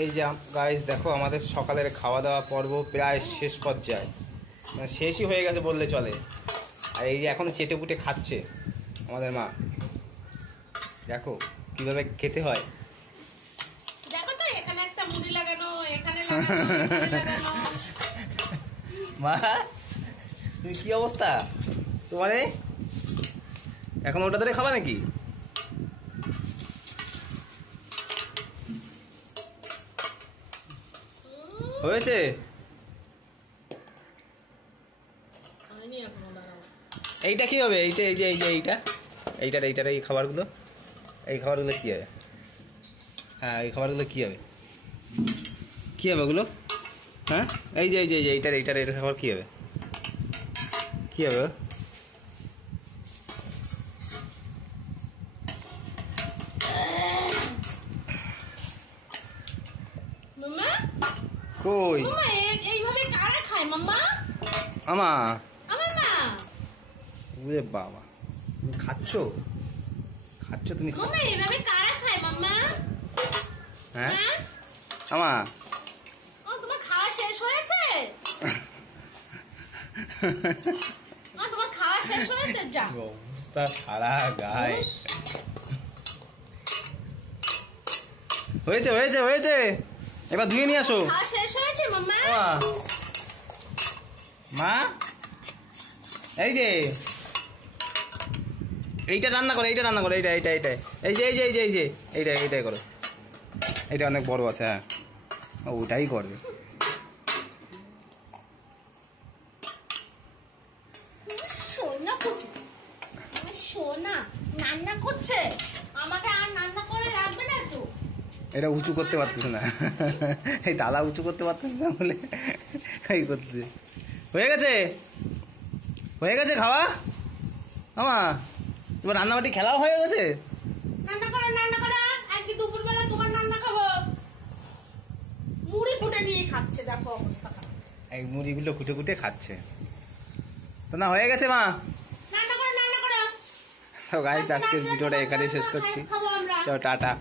এই যে গাইস দেখো আমাদের সকালের খাওয়া দাওয়া পর্ব প্রায় শেষ পর্যায়ে, মানে শেষই হয়ে গেছে বললে চলে। আর এই যে এখন চেটে পুটে খাচ্ছে আমাদের মা, দেখো কিভাবে খেতে হয়। দেখো তো এখানে একটা মুড়ি লাগানো, এখানে লাগানো। মা তুমি কি অবস্থা তোমারে, এখন ওটা ধরে খাবা নাকি? হয়েছে? এইটা কি হবে? এইটা এই যে এইটার এই খাবারগুলো কি হবে? হ্যাঁ এই খাবারগুলো কি হবে? কি হবে ওগুলো? হ্যাঁ এই যে এইটার খাবার কি হবে? কি হবে? কই এইভাবে কারা খায় মাম্মা? আমা আমার মা। ওরে বাবা, তুমি খাচ্ছ তুমি? মাম্মা এইভাবে কারা খায় মাম্মা? হ্যাঁ আমা, তোমার খাওয়া শেষ হয়েছে? তোমার খাওয়া শেষ হয়েছে? যা অবস্থা সারা গায়ে। হয়েছে, এবার ধুয়ে নিয়ে আসো। খাওয়া শেষ হয়েছে মাম্মা? মা এই যে এইটা রান্না করো, এইটা এই যে এইটাই করো। এইটা অনেক বড় আছে। হ্যাঁ ওটাই করবে। সোনা রান্না করছে, আমাকে আর রান্না করে রাখবে না তো? এটা উঁচু করতে পারতেছে না, এই তালা উঁচু করতে পারতেছে না বলে এই করতেছে। হয়ে গেছে খাওয়া আমা, তোমার রান্নাবাটি খেলাও হয়ে গেছে। রান্না করো আজকে দুপুরবেলা তোমার রান্না খাবো। মুড়ি কুটে নিয়ে খাচ্ছে, দেখো অবস্থা। এই মুড়িগুলো কুটে খাচ্ছে তো। না হয়ে গেছে মা, রান্না করো। তো গাইস আজকের ভিডিওটা এখানেই শেষ করছি। চলো টাটা।